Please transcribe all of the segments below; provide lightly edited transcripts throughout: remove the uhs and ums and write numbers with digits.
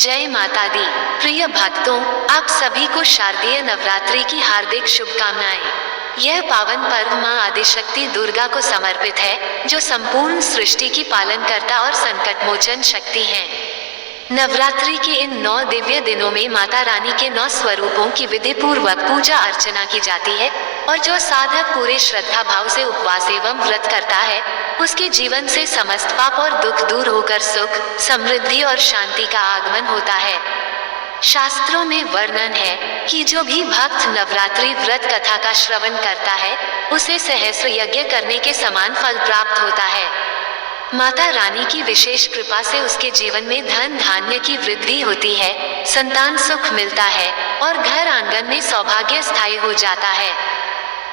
जय माता दी। प्रिय भक्तों, आप सभी को शारदीय नवरात्रि की हार्दिक शुभकामनाएं। यह पावन पर्व मां आदिशक्ति दुर्गा को समर्पित है, जो संपूर्ण सृष्टि की पालनकर्ता और संकट मोचन शक्ति हैं। नवरात्रि के इन 9 दिव्य दिनों में माता रानी के 9 स्वरूपों की विधि पूर्वक पूजा अर्चना की जाती है और जो साधक पूरे श्रद्धा भाव से उपवास एवं व्रत करता है, उसके जीवन से समस्त पाप और दुख दूर होकर सुख, समृद्धि और शांति का आगमन होता है। शास्त्रों में वर्णन है कि जो भी भक्त नवरात्रि व्रत कथा का श्रवण करता है, उसे सहस्र यज्ञ करने के समान फल प्राप्त होता है। माता रानी की विशेष कृपा से उसके जीवन में धन धान्य की वृद्धि होती है, संतान सुख मिलता है और घर आंगन में सौभाग्य स्थायी हो जाता है।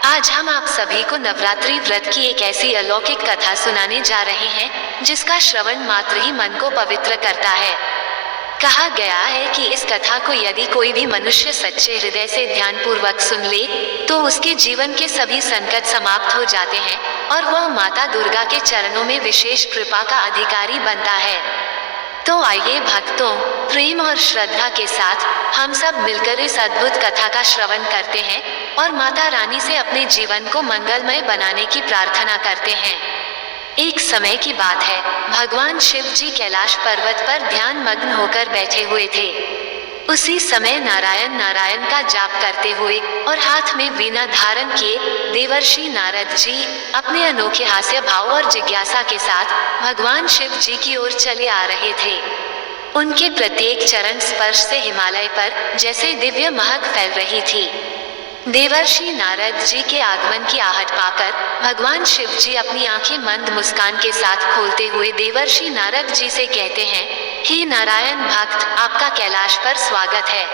आज हम आप सभी को नवरात्रि व्रत की एक ऐसी अलौकिक कथा सुनाने जा रहे हैं, जिसका श्रवण मात्र ही मन को पवित्र करता है। कहा गया है कि इस कथा को यदि कोई भी मनुष्य सच्चे हृदय से ध्यान पूर्वक सुन ले, तो उसके जीवन के सभी संकट समाप्त हो जाते हैं और वह माता दुर्गा के चरणों में विशेष कृपा का अधिकारी बनता है। तो आइए भक्तों, प्रेम और श्रद्धा के साथ हम सब मिलकर इस अद्भुत कथा का श्रवण करते हैं और माता रानी से अपने जीवन को मंगलमय बनाने की प्रार्थना करते हैं। एक समय की बात है, भगवान शिव जी कैलाश पर्वत पर ध्यान मग्न होकर बैठे हुए थे। उसी समय नारायण नारायण का जाप करते हुए और हाथ में वीणा धारण किए देवर्षि नारद जी अपने अनोखे हास्य भाव और जिज्ञासा के साथ भगवान शिव जी की ओर चले आ रहे थे। उनके प्रत्येक चरण स्पर्श से हिमालय पर जैसे दिव्य महक फैल रही थी। देवर्षि नारद जी के आगमन की आहट पाकर भगवान शिव जी अपनी आंखें मंद मुस्कान के साथ खोलते हुए देवर्षि नारद जी से कहते हैं, हे नारायण भक्त, आपका कैलाश पर स्वागत है।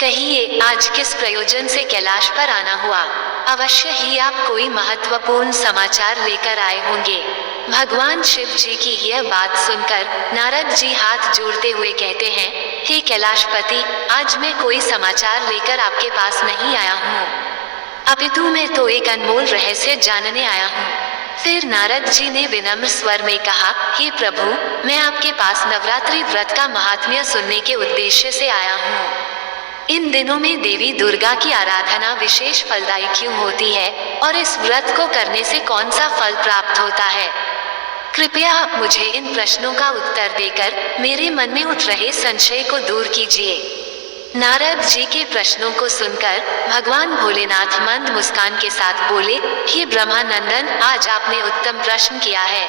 कहिए, आज किस प्रयोजन से कैलाश पर आना हुआ? अवश्य ही आप कोई महत्वपूर्ण समाचार लेकर आए होंगे। भगवान शिव जी की यह बात सुनकर नारद जी हाथ जोड़ते हुए कहते हैं, हे कैलाशपति, आज मैं कोई समाचार लेकर आपके पास नहीं आया हूँ, अपितु मैं तो एक अनमोल रहस्य जानने आया हूँ। फिर नारद जी ने विनम्र स्वर में कहा, हे प्रभु, मैं आपके पास नवरात्रि व्रत का महात्म्य सुनने के उद्देश्य से आया हूँ। इन दिनों में देवी दुर्गा की आराधना विशेष फलदायी क्यों होती है और इस व्रत को करने से कौन सा फल प्राप्त होता है? कृपया आप मुझे इन प्रश्नों का उत्तर देकर मेरे मन में उठ रहे संशय को दूर कीजिए। नारद जी के प्रश्नों को सुनकर भगवान भोलेनाथ मंद मुस्कान के साथ बोले, हे ब्रह्मानंदन, आज आपने उत्तम प्रश्न किया है।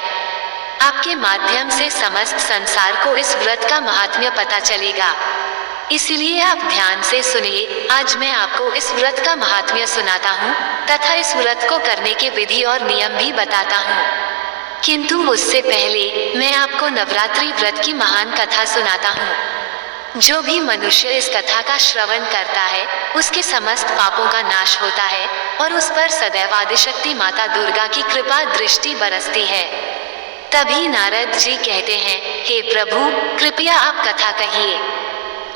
आपके माध्यम से समस्त संसार को इस व्रत का महात्म्य पता चलेगा, इसलिए आप ध्यान से सुनिए। आज मैं आपको इस व्रत का महात्म्य सुनाता हूँ तथा इस व्रत को करने के विधि और नियम भी बताता हूँ। किंतु उससे पहले मैं आपको नवरात्रि व्रत की महान कथा सुनाता हूँ। जो भी मनुष्य इस कथा का श्रवण करता है, उसके समस्त पापों का नाश होता है और उस पर सदैव आदिशक्ति माता दुर्गा की कृपा दृष्टि बरसती है। तभी नारद जी कहते हैं, हे प्रभु, कृपया आप कथा कहिए।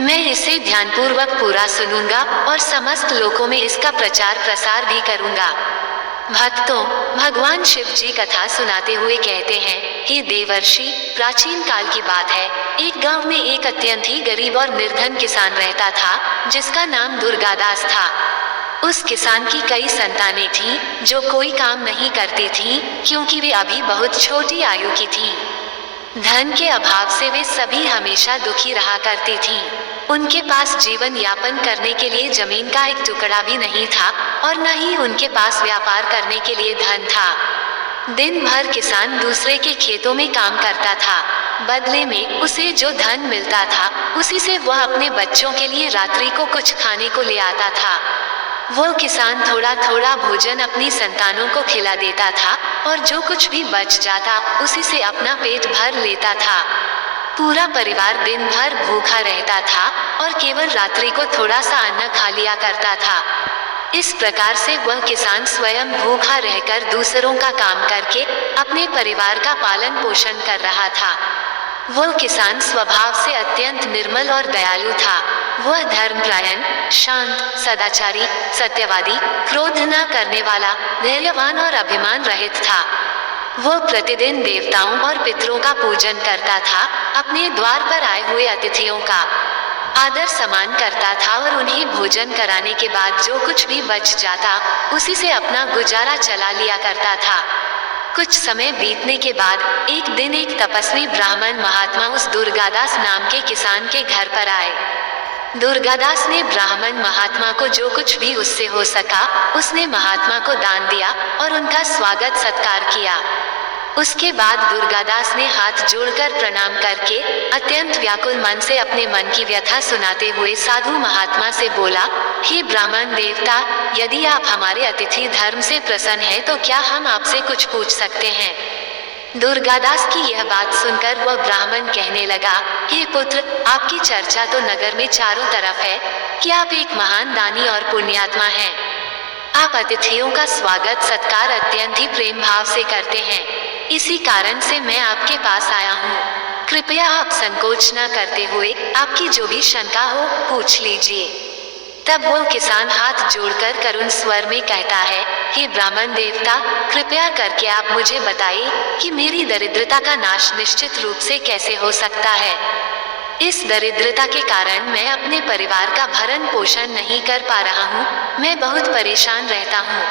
मैं इसे ध्यानपूर्वक पूरा सुनूंगा और समस्त लोकों में इसका प्रचार प्रसार भी करूंगा। भक्तों, भगवान शिव जी कथा सुनाते हुए कहते हैं, हे देवर्षि, प्राचीन काल की बात है, एक गांव में एक अत्यंत ही गरीब और निर्धन किसान रहता था, जिसका नाम दुर्गादास था। उस किसान की कई संतानें थीं, जो कोई काम नहीं करती थीं, क्योंकि वे अभी बहुत छोटी आयु की थीं। धन के अभाव से वे सभी हमेशा दुखी रहा करती थीं। उनके पास जीवन यापन करने के लिए जमीन का एक टुकड़ा भी नहीं था और न ही उनके पास व्यापार करने के लिए धन था। दिन भर किसान दूसरे के खेतों में काम करता था। बदले में उसे जो धन मिलता था, उसी से वह अपने बच्चों के लिए रात्रि को कुछ खाने को ले आता था। वो किसान थोड़ा थोड़ा भोजन अपनी संतानों को खिला देता था और जो कुछ भी बच जाता, उसी से अपना पेट भर लेता था। पूरा परिवार दिन भर भूखा रहता था और केवल रात्रि को थोड़ा सा अन्न खा लिया करता था। इस प्रकार से वह किसान स्वयं भूखा रहकर दूसरों का काम करके अपने परिवार का पालन पोषण कर रहा था। वह किसान स्वभाव से अत्यंत निर्मल और दयालु था। वह धर्मपरायण, शांत, सदाचारी, सत्यवादी, क्रोध न करने वाला, धैर्यवान और अभिमान रहित था। वह प्रतिदिन देवताओं और पितरों का पूजन करता था, अपने द्वार पर आए हुए अतिथियों का आदर सम्मान करता था और उन्हें भोजन कराने के बाद जो कुछ भी बच जाता उसी से अपना गुजारा चला लिया करता था। कुछ समय बीतने के बाद एक दिन एक तपस्वी ब्राह्मण महात्मा उस दुर्गादास नाम के किसान के घर पर आए। दुर्गादास ने ब्राह्मण महात्मा को जो कुछ भी उससे हो सका उसने महात्मा को दान दिया और उनका स्वागत सत्कार किया। उसके बाद दुर्गादास ने हाथ जोड़कर प्रणाम करके अत्यंत व्याकुल मन से अपने मन की व्यथा सुनाते हुए साधु महात्मा से बोला, हे ब्राह्मण देवता, यदि आप हमारे अतिथि धर्म से प्रसन्न हैं तो क्या हम आपसे कुछ पूछ सकते हैं? दुर्गादास की यह बात सुनकर वह ब्राह्मण कहने लगा, हे पुत्र, आपकी चर्चा तो नगर में चारों तरफ है कि आप एक महान दानी और पुण्यात्मा हैं। आप अतिथियों का स्वागत सत्कार अत्यंत ही प्रेम भाव से करते हैं। इसी कारण से मैं आपके पास आया हूँ। कृपया आप संकोच न करते हुए आपकी जो भी शंका हो पूछ लीजिए। तब वो किसान हाथ जोड़कर करुण स्वर में कहता है, हे ब्राह्मण देवता, कृपया करके आप मुझे बताइए कि मेरी दरिद्रता का नाश निश्चित रूप से कैसे हो सकता है। इस दरिद्रता के कारण मैं अपने परिवार का भरण पोषण नहीं कर पा रहा हूँ। मैं बहुत परेशान रहता हूँ।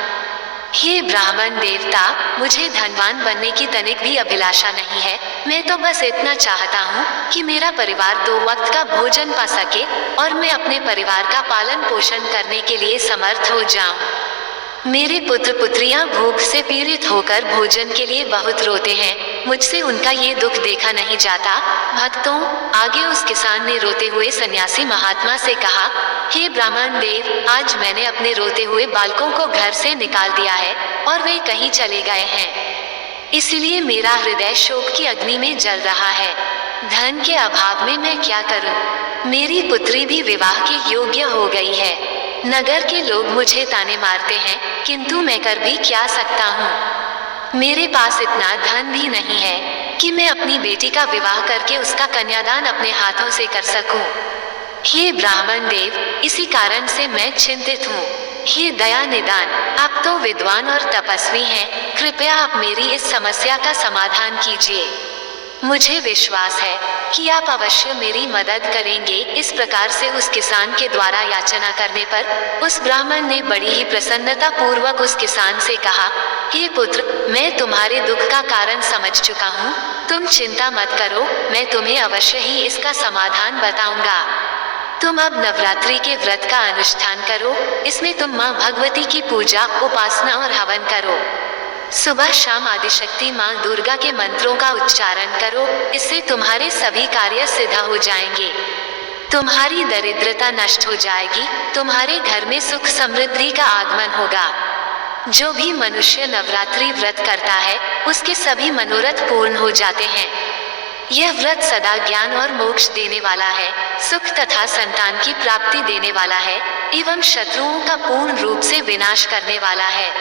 हे ब्राह्मण देवता, मुझे धनवान बनने की तनिक भी अभिलाषा नहीं है। मैं तो बस इतना चाहता हूँ कि मेरा परिवार 2 वक्त का भोजन पा सके और मैं अपने परिवार का पालन पोषण करने के लिए समर्थ हो जाऊँ। मेरे पुत्र पुत्रियां भूख से पीड़ित होकर भोजन के लिए बहुत रोते हैं। मुझसे उनका ये दुख देखा नहीं जाता। भक्तों, आगे उस किसान ने रोते हुए सन्यासी महात्मा से कहा, हे ब्राह्मण देव, आज मैंने अपने रोते हुए बालकों को घर से निकाल दिया है और वे कहीं चले गए हैं। इसलिए मेरा हृदय शोक की अग्नि में जल रहा है। धन के अभाव में मैं क्या करूं? मेरी पुत्री भी विवाह के योग्य हो गई है। नगर के लोग मुझे ताने मारते हैं, किंतु मैं कर भी क्या सकता हूँ? मेरे पास इतना धन भी नहीं है कि मैं अपनी बेटी का विवाह करके उसका कन्यादान अपने हाथों से कर सकूं। हे ब्राह्मण देव, इसी कारण से मैं चिंतित हूँ। हे दया निदान, आप तो विद्वान और तपस्वी हैं, कृपया आप मेरी इस समस्या का समाधान कीजिए। मुझे विश्वास है कि आप अवश्य मेरी मदद करेंगे। इस प्रकार से उस किसान के द्वारा याचना करने पर उस ब्राह्मण ने बड़ी ही प्रसन्नता पूर्वक उस किसान से कहा, हे पुत्र, मैं तुम्हारे दुख का कारण समझ चुका हूँ। तुम चिंता मत करो, मैं तुम्हें अवश्य ही इसका समाधान बताऊंगा। तुम अब नवरात्रि के व्रत का अनुष्ठान करो। इसमें तुम माँ भगवती की पूजा, उपासना और हवन करो। सुबह शाम आदिशक्ति माँ दुर्गा के मंत्रों का उच्चारण करो। इससे तुम्हारे सभी कार्य सिद्ध हो जाएंगे। तुम्हारी दरिद्रता नष्ट हो जाएगी। तुम्हारे घर में सुख समृद्धि का आगमन होगा। जो भी मनुष्य नवरात्रि व्रत करता है उसके सभी मनोरथ पूर्ण हो जाते हैं। यह व्रत सदा ज्ञान और मोक्ष देने वाला है, सुख तथा संतान की प्राप्ति देने वाला है एवं शत्रुओं का पूर्ण रूप से विनाश करने वाला है।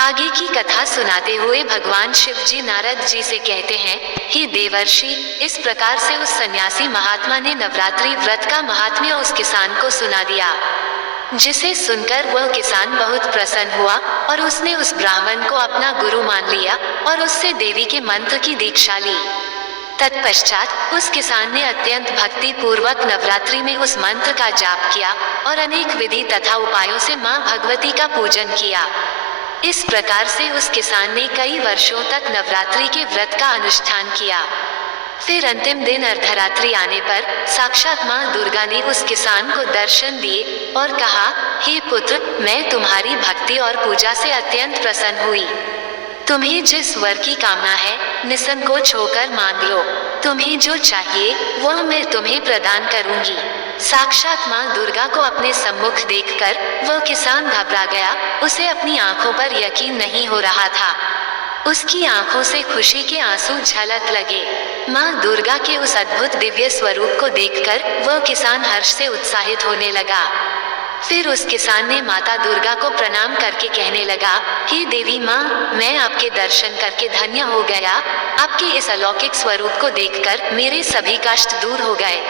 आगे की कथा सुनाते हुए भगवान शिव जी नारद जी से कहते हैं, हे देवर्षि, इस प्रकार से उस सन्यासी महात्मा ने नवरात्रि व्रत का महात्म्य उस किसान को सुना दिया, जिसे सुनकर वह किसान बहुत प्रसन्न हुआ और उसने उस ब्राह्मण को अपना गुरु मान लिया और उससे देवी के मंत्र की दीक्षा ली। तत्पश्चात उस किसान ने अत्यंत भक्ति पूर्वक नवरात्रि में उस मंत्र का जाप किया और अनेक विधि तथा उपायों से माँ भगवती का पूजन किया। इस प्रकार से उस किसान ने कई वर्षों तक नवरात्रि के व्रत का अनुष्ठान किया। फिर अंतिम दिन अर्धरात्रि आने पर साक्षात माँ दुर्गा ने उस किसान को दर्शन दिए और कहा, हे पुत्र, मैं तुम्हारी भक्ति और पूजा से अत्यंत प्रसन्न हुई। तुम्हें जिस वर की कामना है निसंकोच होकर मांग लो। तुम्हें जो चाहिए वह मैं तुम्हें प्रदान करूंगी। साक्षात माँ दुर्गा को अपने सम्मुख देखकर वह किसान घबरा गया। उसे अपनी आंखों पर यकीन नहीं हो रहा था। उसकी आंखों से खुशी के आंसू झलक लगे। माँ दुर्गा के उस अद्भुत दिव्य स्वरूप को देखकर वह किसान हर्ष से उत्साहित होने लगा। फिर उस किसान ने माता दुर्गा को प्रणाम करके कहने लगा, हे देवी माँ, मैं आपके दर्शन करके धन्य हो गया। आपके इस अलौकिक स्वरूप को देखकर मेरे सभी कष्ट दूर हो गए।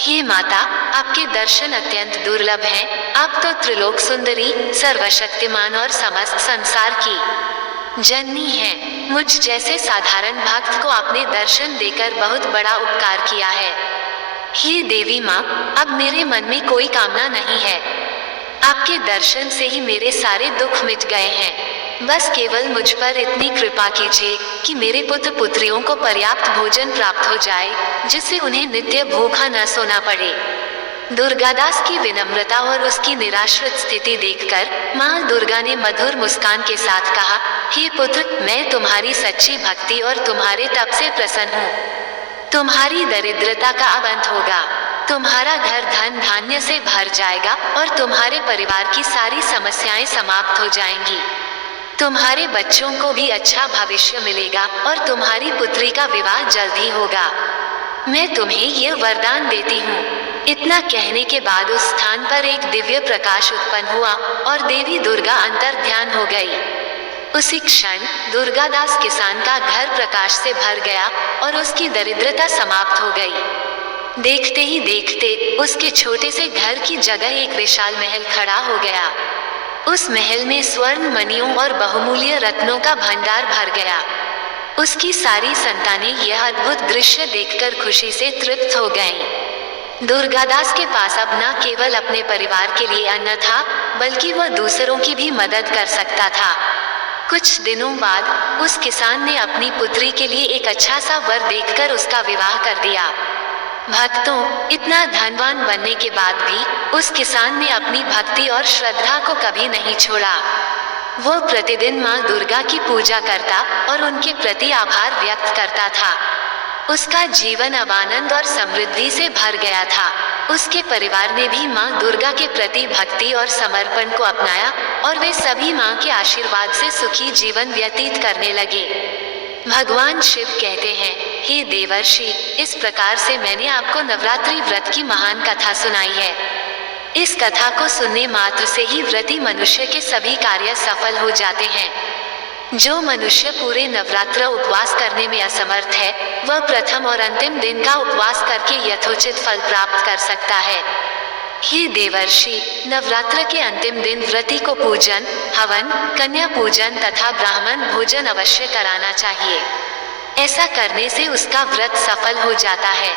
हे माता, आपके दर्शन अत्यंत दुर्लभ हैं। आप तो त्रिलोक सुंदरी, सर्वशक्तिमान और समस्त संसार की जननी है। मुझ जैसे साधारण भक्त को आपने दर्शन देकर बहुत बड़ा उपकार किया है। हे देवी माँ, अब मेरे मन में कोई कामना नहीं है। आपके दर्शन से ही मेरे सारे दुख मिट गए हैं। बस केवल मुझ पर इतनी कृपा कीजिए कि मेरे पुत्र पुत्रियों को पर्याप्त भोजन प्राप्त हो जाए, जिससे उन्हें नित्य भूखा न सोना पड़े। दुर्गादास की विनम्रता और उसकी निराश्रित स्थिति देखकर माँ दुर्गा ने मधुर मुस्कान के साथ कहा, हे पुत्र, मैं तुम्हारी सच्ची भक्ति और तुम्हारे तप से प्रसन्न हूँ। तुम्हारी दरिद्रता का अब अंत होगा। तुम्हारा घर धन धान्य से भर जाएगा और तुम्हारे परिवार की सारी समस्याएं समाप्त हो जाएंगी। तुम्हारे बच्चों को भी अच्छा भविष्य मिलेगा और तुम्हारी पुत्री का विवाह जल्द ही होगा। मैं तुम्हें यह वरदान देती हूँ। इतना कहने के बाद उस स्थान पर एक दिव्य प्रकाश उत्पन्न हुआ और देवी दुर्गा अंतर ध्यान हो गई। उसी क्षण दुर्गादास किसान का घर प्रकाश से भर गया और उसकी दरिद्रता समाप्त हो गई। देखते ही देखते उसके छोटे से घर की जगह एक विशाल महल खड़ा हो गया। उस महल में स्वर्ण मणियों और बहुमूल्य रत्नों का भंडार भर गया। उसकी सारी संतानें यह अद्भुत दृश्य देखकर खुशी से तृप्त हो गईं। दुर्गादास के पास अब न केवल अपने परिवार के लिए अन्न था, बल्कि वह दूसरों की भी मदद कर सकता था। कुछ दिनों बाद उस किसान ने अपनी पुत्री के लिए एक अच्छा सा वर देखकर उसका विवाह कर दिया। भक्तों, इतना धनवान बनने के बाद भी उस किसान ने अपनी भक्ति और श्रद्धा को कभी नहीं छोड़ा। वह प्रतिदिन माँ दुर्गा की पूजा करता और उनके प्रति आभार व्यक्त करता था। उसका जीवन अब आनंद और समृद्धि से भर गया था। उसके परिवार ने भी माँ दुर्गा के प्रति भक्ति और समर्पण को अपनाया और वे सभी माँ के आशीर्वाद से सुखी जीवन व्यतीत करने लगे। भगवान शिव कहते हैं, हे देवर्षि, इस प्रकार से मैंने आपको नवरात्रि व्रत की महान कथा सुनाई है। इस कथा को सुनने मात्र से ही व्रती मनुष्य के सभी कार्य सफल हो जाते हैं। जो मनुष्य पूरे नवरात्र उपवास करने में असमर्थ है, वह प्रथम और अंतिम दिन का उपवास करके यथोचित फल प्राप्त कर सकता है। हे देवर्षि, नवरात्र के अंतिम दिन व्रती को पूजन, हवन, कन्या पूजन तथा ब्राह्मण भोजन अवश्य कराना चाहिए। ऐसा करने से उसका व्रत सफल हो जाता है।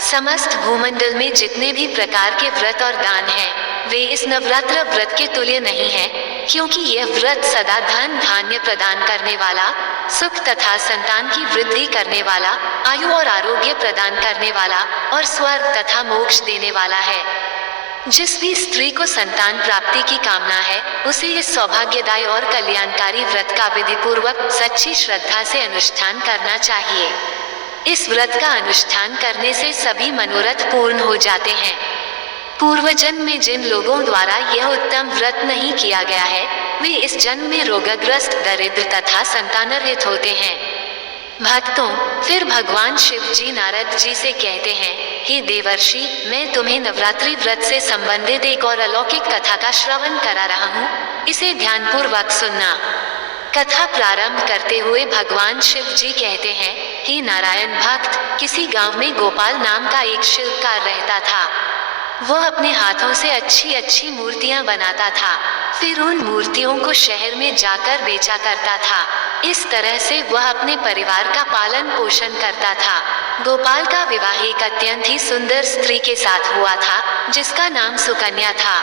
समस्त भूमंडल में जितने भी प्रकार के व्रत और दान हैं, वे इस नवरात्र व्रत के तुल्य नहीं हैं, क्योंकि यह व्रत सदा धन धान्य प्रदान करने वाला, सुख तथा संतान की वृद्धि करने वाला, आयु और आरोग्य प्रदान करने वाला और स्वर्ग तथा मोक्ष देने वाला है। जिस भी स्त्री को संतान प्राप्ति की कामना है, उसे इस सौभाग्यदायी और कल्याणकारी व्रत का विधिपूर्वक सच्ची श्रद्धा से अनुष्ठान करना चाहिए। इस व्रत का अनुष्ठान करने से सभी मनोरथ पूर्ण हो जाते हैं। पूर्वजन्म में जिन लोगों द्वारा यह उत्तम व्रत नहीं किया गया है, वे इस जन्म में रोगग्रस्त, दरिद्र तथा संतानरहित होते हैं। भक्तों, फिर भगवान शिव जी नारद जी से कहते हैं, हे देवर्षि, मैं तुम्हें नवरात्रि व्रत से संबंधित एक और अलौकिक कथा का श्रवण करा रहा हूँ, इसे ध्यानपूर्वक सुनना। कथा प्रारंभ करते हुए भगवान शिव जी कहते हैं, हे नारायण भक्त, किसी गांव में गोपाल नाम का एक शिल्पकार रहता था। वह अपने हाथों से अच्छी अच्छी मूर्तियां बनाता था, फिर उन मूर्तियों को शहर में जाकर बेचा करता था। इस तरह से वह अपने परिवार का पालन पोषण करता था। गोपाल का विवाह एक अत्यंत ही सुंदर स्त्री के साथ हुआ था, जिसका नाम सुकन्या था।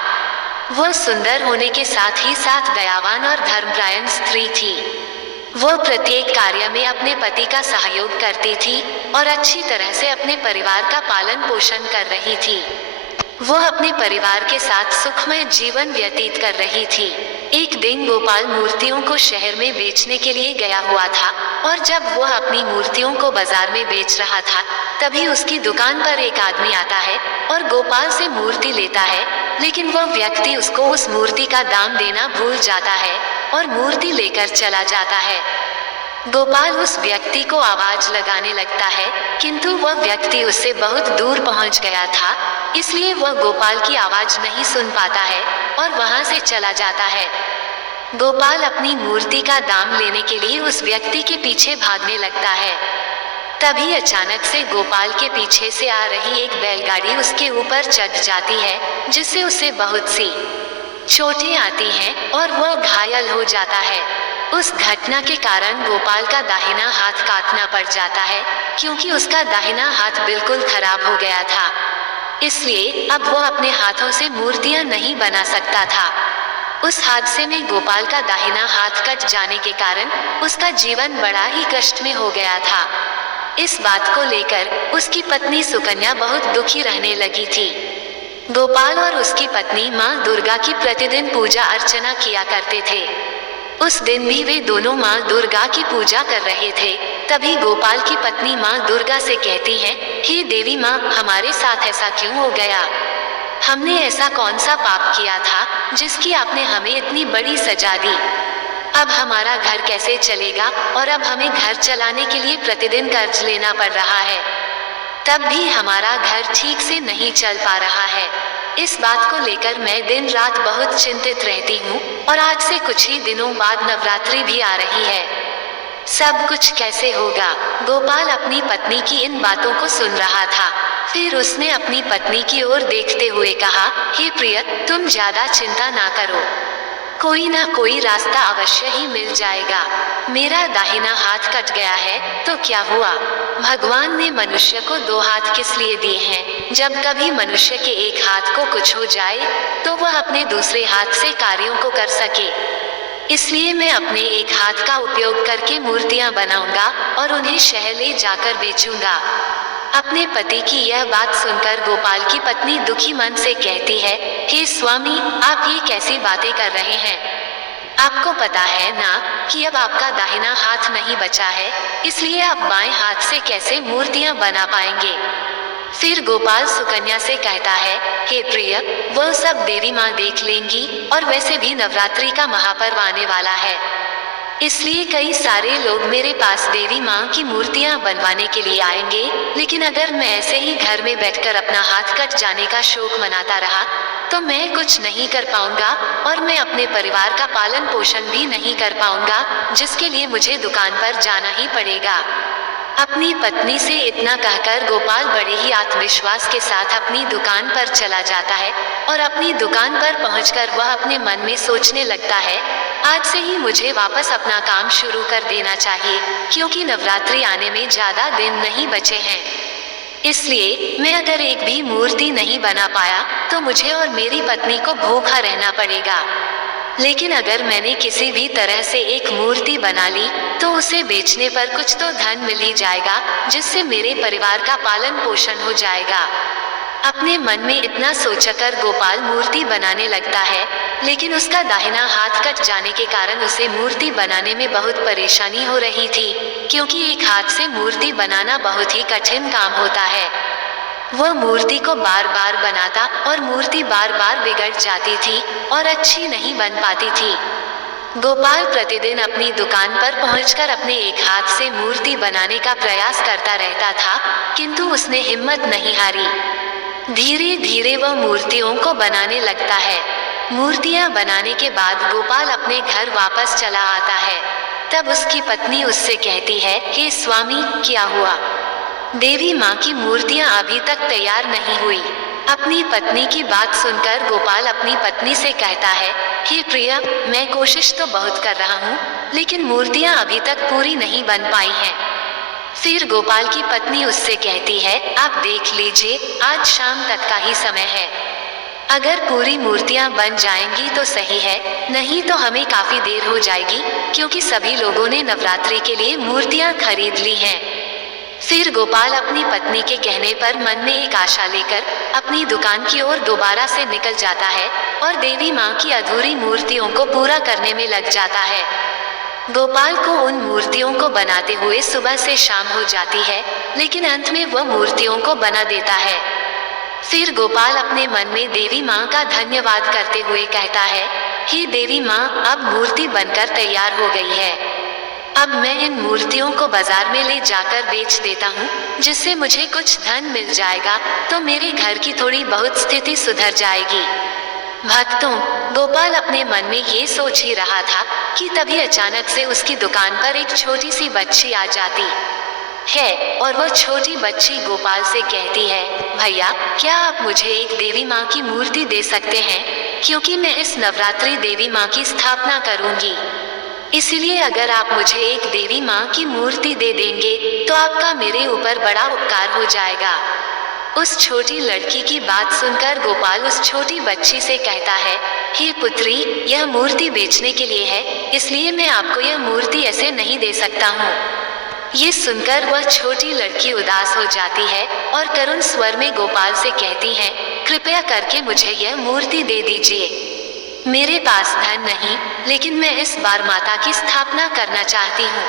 वह सुंदर होने के साथ ही साथ दयावान और धर्मपरायण स्त्री थी। वह प्रत्येक कार्य में अपने पति का सहयोग करती थी और अच्छी तरह से अपने परिवार का पालन पोषण कर रही थी। वह अपने परिवार के साथ सुखमय जीवन व्यतीत कर रही थी। एक दिन गोपाल मूर्तियों को शहर में बेचने के लिए गया हुआ था और जब वह अपनी मूर्तियों को बाजार में बेच रहा था, तभी उसकी दुकान पर एक आदमी आता है और गोपाल से मूर्ति लेता है, लेकिन वह व्यक्ति उसको उस मूर्ति का दाम देना भूल जाता है और मूर्ति लेकर चला जाता है। गोपाल उस व्यक्ति को आवाज लगाने लगता है, किंतु वह व्यक्ति उससे बहुत दूर पहुंच गया था, इसलिए वह गोपाल की आवाज नहीं सुन पाता है और वहां से चला जाता है। गोपाल अपनी मूर्ति का दाम लेने के लिए उस व्यक्ति के पीछे भागने लगता है। तभी अचानक से गोपाल के पीछे से आ रही एक बैलगाड़ी उसके ऊपर चढ़ जाती है, जिससे उसे बहुत सी चोटें आती हैं और वह घायल हो जाता है। उस घटना के कारण गोपाल का दाहिना हाथ काटना पड़ जाता है, क्योंकि उसका दाहिना हाथ बिल्कुल खराब हो गया था। इसलिए अब वो अपने हाथों से मूर्तियां नहीं बना सकता था। उस हादसे में गोपाल का दाहिना हाथ कट जाने के कारण उसका जीवन बड़ा ही कष्ट में हो गया था। इस बात को लेकर उसकी पत्नी सुकन्या बहुत दुखी रहने लगी थी। गोपाल और उसकी पत्नी माँ दुर्गा की प्रतिदिन पूजा अर्चना किया करते थे। उस दिन भी वे दोनों माँ दुर्गा की पूजा कर रहे थे। तभी गोपाल की पत्नी माँ दुर्गा से कहती है, हे देवी माँ, हमारे साथ ऐसा क्यों हो गया? हमने ऐसा कौन सा पाप किया था जिसकी आपने हमें इतनी बड़ी सजा दी? अब हमारा घर कैसे चलेगा और अब हमें घर चलाने के लिए प्रतिदिन कर्ज लेना पड़ रहा है। तब भी हमारा घर ठीक से नहीं चल पा रहा है। इस बात को लेकर मैं दिन रात बहुत चिंतित रहती हूँ और आज से कुछ ही दिनों बाद नवरात्रि भी आ रही है। सब कुछ कैसे होगा? गोपाल अपनी पत्नी की इन बातों को सुन रहा था। फिर उसने अपनी पत्नी की ओर देखते हुए कहा, हे प्रिय, तुम ज्यादा चिंता ना करो, कोई ना कोई रास्ता अवश्य ही मिल जाएगा। मेरा दाहिना हाथ कट गया है तो क्या हुआ? भगवान ने मनुष्य को दो हाथ किस लिए दिए हैं? जब कभी मनुष्य के एक हाथ को कुछ हो जाए तो वह अपने दूसरे हाथ से कार्यों को कर सके। इसलिए मैं अपने एक हाथ का उपयोग करके मूर्तियां बनाऊंगा और उन्हें शहर ले जाकर बेचूंगा। अपने पति की यह बात सुनकर गोपाल की पत्नी दुखी मन से कहती है, हे स्वामी, आप ये कैसी बातें कर रहे हैं? आपको पता है ना कि अब आपका दाहिना हाथ नहीं बचा है, इसलिए आप बाएं हाथ से कैसे मूर्तियां बना पाएंगे? फिर गोपाल सुकन्या से कहता है, हे प्रिय, वह सब देवी माँ देख लेंगी और वैसे भी नवरात्रि का महापर्व आने वाला है, इसलिए कई सारे लोग मेरे पास देवी माँ की मूर्तियाँ बनवाने के लिए आएंगे। लेकिन अगर मैं ऐसे ही घर में बैठकर अपना हाथ कट जाने का शोक मनाता रहा तो मैं कुछ नहीं कर पाऊंगा और मैं अपने परिवार का पालन पोषण भी नहीं कर पाऊंगा, जिसके लिए मुझे दुकान पर जाना ही पड़ेगा। अपनी पत्नी से इतना कहकर गोपाल बड़े ही आत्मविश्वास के साथ अपनी दुकान पर चला जाता है और अपनी दुकान पर पहुंचकर वह अपने मन में सोचने लगता है, आज से ही मुझे वापस अपना काम शुरू कर देना चाहिए, क्योंकि नवरात्रि आने में ज्यादा दिन नहीं बचे हैं। इसलिए मैं अगर एक भी मूर्ति नहीं बना पाया तो मुझे और मेरी पत्नी को भूखा रहना पड़ेगा। लेकिन अगर मैंने किसी भी तरह से एक मूर्ति बना ली तो उसे बेचने पर कुछ तो धन मिल ही जाएगा, जिससे मेरे परिवार का पालन पोषण हो जाएगा। अपने मन में इतना सोचकर गोपाल मूर्ति बनाने लगता है, लेकिन उसका दाहिना हाथ कट जाने के कारण उसे मूर्ति बनाने में बहुत परेशानी हो रही थी, क्योंकि एक हाथ से मूर्ति बनाना बहुत ही कठिन काम होता है। वह मूर्ति को बार बार बनाता और मूर्ति बार बार बिगड़ जाती थी और अच्छी नहीं बन पाती थी। गोपाल प्रतिदिन अपनी दुकान पर पहुंचकर अपने एक हाथ से मूर्ति बनाने का प्रयास करता रहता था, किंतु उसने हिम्मत नहीं हारी। धीरे धीरे वह मूर्तियों को बनाने लगता है। मूर्तियां बनाने के बाद गोपाल अपने घर वापस चला आता है। तब उसकी पत्नी उससे कहती है, हे स्वामी, क्या हुआ? देवी माँ की मूर्तियां अभी तक तैयार नहीं हुई। अपनी पत्नी की बात सुनकर गोपाल अपनी पत्नी से कहता है, हे प्रिया, मैं कोशिश तो बहुत कर रहा हूँ, लेकिन मूर्तियां अभी तक पूरी नहीं बन पाई हैं। फिर गोपाल की पत्नी उससे कहती है, आप देख लीजिए, आज शाम तक का ही समय है। अगर पूरी मूर्तियां बन जाएंगी तो सही है, नहीं तो हमें काफी देर हो जाएगी, क्योंकि सभी लोगों ने नवरात्रि के लिए मूर्तियां खरीद ली हैं। फिर गोपाल अपनी पत्नी के कहने पर मन में एक आशा लेकर अपनी दुकान की ओर दोबारा से निकल जाता है और देवी माँ की अधूरी मूर्तियों को पूरा करने में लग जाता है। गोपाल को उन मूर्तियों को बनाते हुए सुबह से शाम हो जाती है, लेकिन अंत में वह मूर्तियों को बना देता है। फिर गोपाल अपने मन में देवी माँ का धन्यवाद करते हुए कहता है, हे देवी माँ, अब मूर्ति बनकर तैयार हो गई है। अब मैं इन मूर्तियों को बाजार में ले जाकर बेच देता हूँ, जिससे मुझे कुछ धन मिल जाएगा, तो मेरे घर की थोड़ी बहुत स्थिति सुधर जाएगी। भक्तों, गोपाल अपने मन में ये सोच ही रहा था कि तभी अचानक से उसकी दुकान पर एक छोटी सी बच्ची आ जाती है और वह छोटी बच्ची गोपाल से कहती है, भैया, क्या आप मुझे एक देवी माँ की मूर्ति दे सकते हैं, क्योंकि मैं इस नवरात्रि देवी माँ की स्थापना करूंगी। इसलिए अगर आप मुझे एक देवी माँ की मूर्ति दे देंगे तो आपका मेरे ऊपर बड़ा उपकार हो जाएगा। उस छोटी लड़की की बात सुनकर गोपाल उस छोटी बच्ची से कहता है, हे पुत्री, यह मूर्ति बेचने के लिए है, इसलिए मैं आपको यह मूर्ति ऐसे नहीं दे सकता हूँ। ये सुनकर वह छोटी लड़की उदास हो जाती है और करुण स्वर में गोपाल से कहती है, कृपया करके मुझे यह मूर्ति दे दीजिए। मेरे पास धन नहीं, लेकिन मैं इस बार माता की स्थापना करना चाहती हूँ,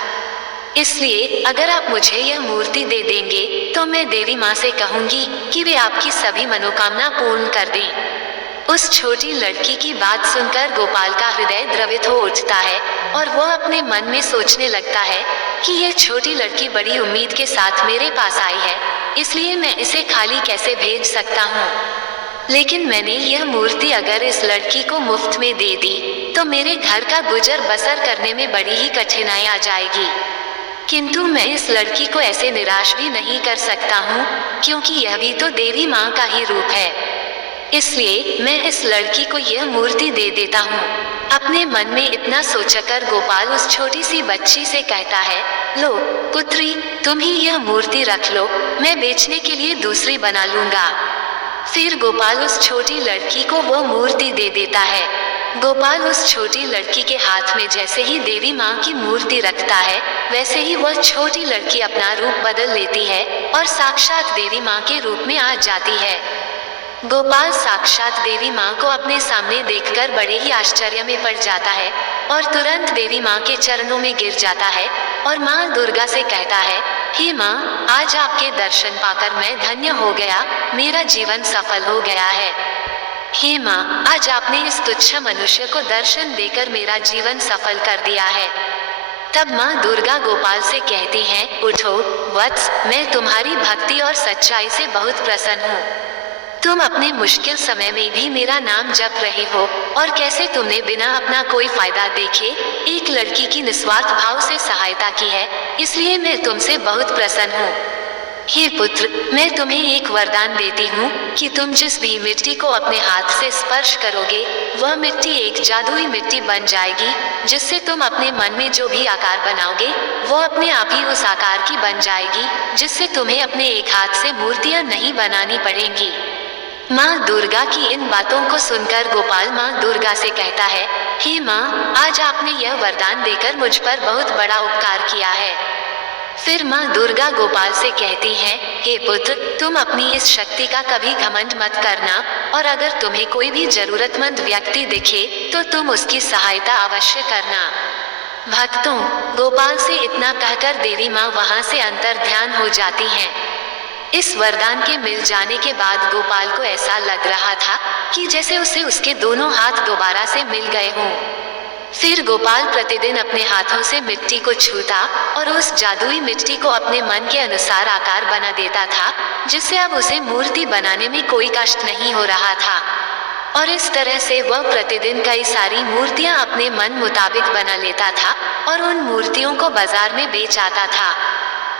इसलिए अगर आप मुझे यह मूर्ति दे देंगे तो मैं देवी माँ से कहूँगी कि वे आपकी सभी मनोकामना पूर्ण कर दें। उस छोटी लड़की की बात सुनकर गोपाल का हृदय द्रवित हो उठता है और वह अपने मन में सोचने लगता है कि यह छोटी लड़की बड़ी उम्मीद के साथ मेरे पास आई है, इसलिए मैं इसे खाली कैसे भेज सकता हूँ। लेकिन मैंने यह मूर्ति अगर इस लड़की को मुफ्त में दे दी तो मेरे घर का गुजर बसर करने में बड़ी ही कठिनाई आ जाएगी। किंतु मैं इस लड़की को ऐसे निराश भी नहीं कर सकता हूँ, क्योंकि यह भी तो देवी माँ का ही रूप है। इसलिए मैं इस लड़की को यह मूर्ति दे देता हूँ। अपने मन में इतना सोचकर गोपाल उस छोटी सी बच्ची से कहता है, लो पुत्री, तुम ही यह मूर्ति रख लो, मैं बेचने के लिए दूसरी बना लूंगा। फिर गोपाल उस छोटी लड़की को वह मूर्ति दे देता है। गोपाल उस छोटी लड़की के हाथ में जैसे ही देवी माँ की मूर्ति रखता है, वैसे ही वह छोटी लड़की अपना रूप बदल लेती है और साक्षात देवी माँ के रूप में आ जाती है। गोपाल साक्षात देवी माँ को अपने सामने देखकर बड़े ही आश्चर्य में पड़ जाता है और तुरंत देवी माँ के चरणों में गिर जाता है और माँ दुर्गा से कहता है, हे माँ, आज आपके दर्शन पाकर मैं धन्य हो गया, मेरा जीवन सफल हो गया है। हे माँ, आज आपने इस तुच्छ मनुष्य को दर्शन देकर मेरा जीवन सफल कर दिया है। तब माँ दुर्गा गोपाल से कहती हैं, उठो वत्स, मैं तुम्हारी भक्ति और सच्चाई से बहुत प्रसन्न हूँ। तुम अपने मुश्किल समय में भी मेरा नाम जप रहे हो और कैसे तुमने बिना अपना कोई फायदा देखे एक लड़की की निस्वार्थ भाव से सहायता की है, इसलिए मैं तुमसे बहुत प्रसन्न हूँ। हे पुत्र, मैं तुम्हें एक वरदान देती हूँ कि तुम जिस भी मिट्टी को अपने हाथ से स्पर्श करोगे वह मिट्टी एक जादुई मिट्टी बन जाएगी, जिससे तुम अपने मन में जो भी आकार बनाओगे वो अपने आप ही उस आकार की बन जाएगी, जिससे तुम्हें अपने एक हाथ से मूर्तियाँ नहीं बनानी पड़ेंगी। माँ दुर्गा की इन बातों को सुनकर गोपाल माँ दुर्गा से कहता है, हे माँ, आज आपने यह वरदान देकर मुझ पर बहुत बड़ा उपकार किया है। फिर माँ दुर्गा गोपाल से कहती है, हे पुत्र, तुम अपनी इस शक्ति का कभी घमंड मत करना और अगर तुम्हें कोई भी जरूरतमंद व्यक्ति दिखे तो तुम उसकी सहायता अवश्य करना। भक्तों, गोपाल से इतना कहकर देवी माँ वहाँ से अंतर ध्यान हो जाती हैं। इस वरदान के मिल जाने के बाद गोपाल को ऐसा लग रहा था कि जैसे उसे उसके दोनों हाथ दोबारा से मिल गए हों। फिर गोपाल प्रतिदिन अपने हाथों से मिट्टी को छूता और उस जादुई मिट्टी को अपने मन के अनुसार आकार बना देता था, जिससे अब उसे मूर्ति बनाने में कोई कष्ट नहीं हो रहा था। और इस तरह से वह प्रतिदिन कई सारी मूर्तियां अपने मन मुताबिक बना लेता था और उन मूर्तियों को बाजार में बेच आता था।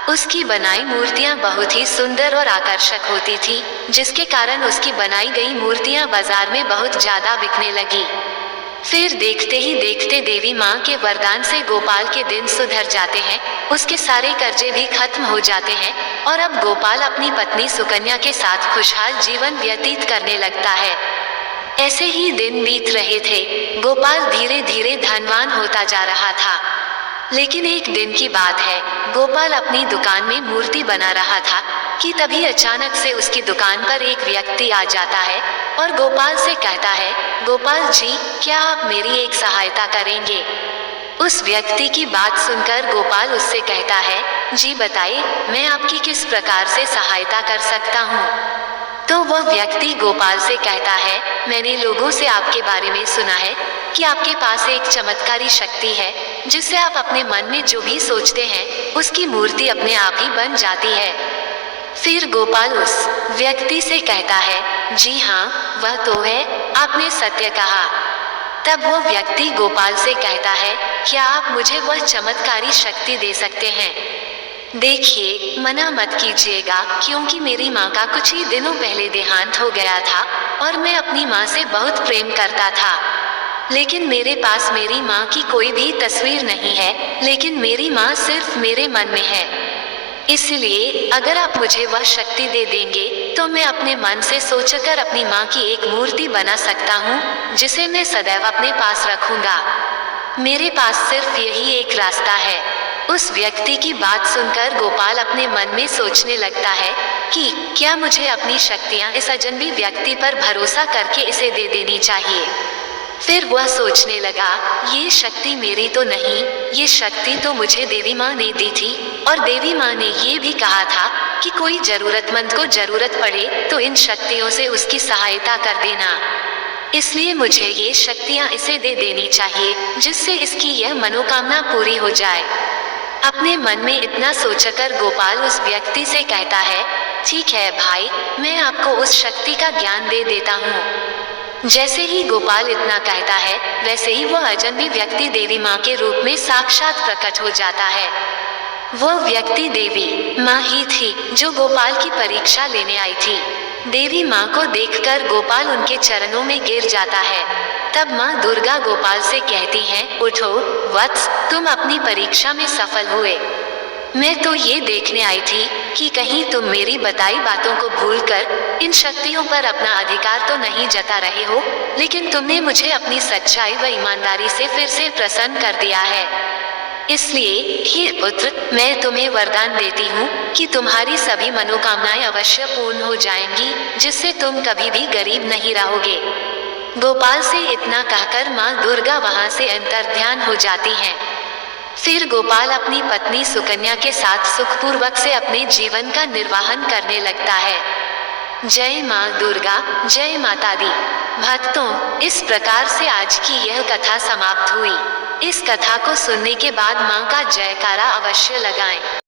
उसकी बनाई मूर्तियां बहुत ही सुंदर और आकर्षक होती थी, जिसके कारण उसकी बनाई गई मूर्तियां बाजार में बहुत ज्यादा बिकने लगी। फिर देखते ही देखते देवी माँ के वरदान से गोपाल के दिन सुधर जाते हैं, उसके सारे कर्जे भी खत्म हो जाते हैं और अब गोपाल अपनी पत्नी सुकन्या के साथ खुशहाल जीवन व्यतीत करने लगता है। ऐसे ही दिन बीत रहे थे। गोपाल धीरे धीरे धनवान होता जा रहा था। लेकिन एक दिन की बात है, गोपाल अपनी दुकान में मूर्ति बना रहा था कि तभी अचानक से उसकी दुकान पर एक व्यक्ति आ जाता है और गोपाल से कहता है, गोपाल जी, क्या आप मेरी एक सहायता करेंगे? उस व्यक्ति की बात सुनकर गोपाल उससे कहता है, जी बताइए, मैं आपकी किस प्रकार से सहायता कर सकता हूँ? तो वह व्यक्ति गोपाल से कहता है, मैंने लोगों से आपके बारे में सुना है कि आपके पास एक चमत्कारी शक्ति है, जिससे आप अपने मन में जो भी सोचते हैं उसकी मूर्ति अपने आप ही बन जाती है। फिर गोपाल उस व्यक्ति से कहता है, जी हाँ, वह तो है, आपने सत्य कहा। तब वो व्यक्ति गोपाल से कहता है, क्या आप मुझे वह चमत्कारी शक्ति दे सकते हैं? देखिए, मना मत कीजिएगा, क्योंकि मेरी माँ का कुछ ही दिनों पहले देहांत हो गया था और मैं अपनी माँ से बहुत प्रेम करता था। लेकिन मेरे पास मेरी माँ की कोई भी तस्वीर नहीं है, लेकिन मेरी माँ सिर्फ मेरे मन में है। इसलिए अगर आप मुझे वह शक्ति दे देंगे तो मैं अपने मन से सोचकर अपनी माँ की एक मूर्ति बना सकता हूँ, जिसे मैं सदैव अपने पास रखूंगा। मेरे पास सिर्फ यही एक रास्ता है। उस व्यक्ति की बात सुनकर गोपाल अपने मन में सोचने लगता है कि क्या मुझे अपनी शक्तियाँ इस अजनबी व्यक्ति पर भरोसा करके इसे दे देनी चाहिए। फिर वह सोचने लगा, ये शक्ति मेरी तो नहीं, ये शक्ति तो मुझे देवी माँ ने दी थी, और देवी माँ ने ये भी कहा था कि कोई जरूरतमंद को जरूरत पड़े तो इन शक्तियों से उसकी सहायता कर देना। इसलिए मुझे ये शक्तियाँ इसे दे देनी चाहिए, जिससे इसकी यह मनोकामना पूरी हो जाए। अपने मन में इतना सोचकर गोपाल उस व्यक्ति से कहता है, ठीक है भाई, मैं आपको उस शक्ति का ज्ञान दे देता हूँ। जैसे ही गोपाल इतना कहता है, वैसे ही वह अजनबी व्यक्ति देवी माँ के रूप में साक्षात प्रकट हो जाता है। वह व्यक्ति देवी माँ ही थी, जो गोपाल की परीक्षा लेने आई थी। देवी माँ को देखकर गोपाल उनके चरणों में गिर जाता है। तब माँ दुर्गा गोपाल से कहती हैं, उठो वत्स, तुम अपनी परीक्षा में सफल हुए। मैं तो ये देखने आई थी कि कहीं तुम मेरी बताई बातों को भूलकर इन शक्तियों पर अपना अधिकार तो नहीं जता रहे हो, लेकिन तुमने मुझे अपनी सच्चाई व ईमानदारी से फिर से प्रसन्न कर दिया है। इसलिए हे पुत्र, मैं तुम्हें वरदान देती हूँ कि तुम्हारी सभी मनोकामनाएं अवश्य पूर्ण हो जाएंगी, जिससे तुम कभी भी गरीब नहीं रहोगे। गोपाल से इतना कहकर माँ दुर्गा वहाँ से अंतर्ध्यान हो जाती हैं। फिर गोपाल अपनी पत्नी सुकन्या के साथ सुखपूर्वक से अपने जीवन का निर्वाहन करने लगता है। जय माँ दुर्गा, जय माता दी। भक्तों, इस प्रकार से आज की यह कथा समाप्त हुई। इस कथा को सुनने के बाद माँ का जयकारा अवश्य लगाएं।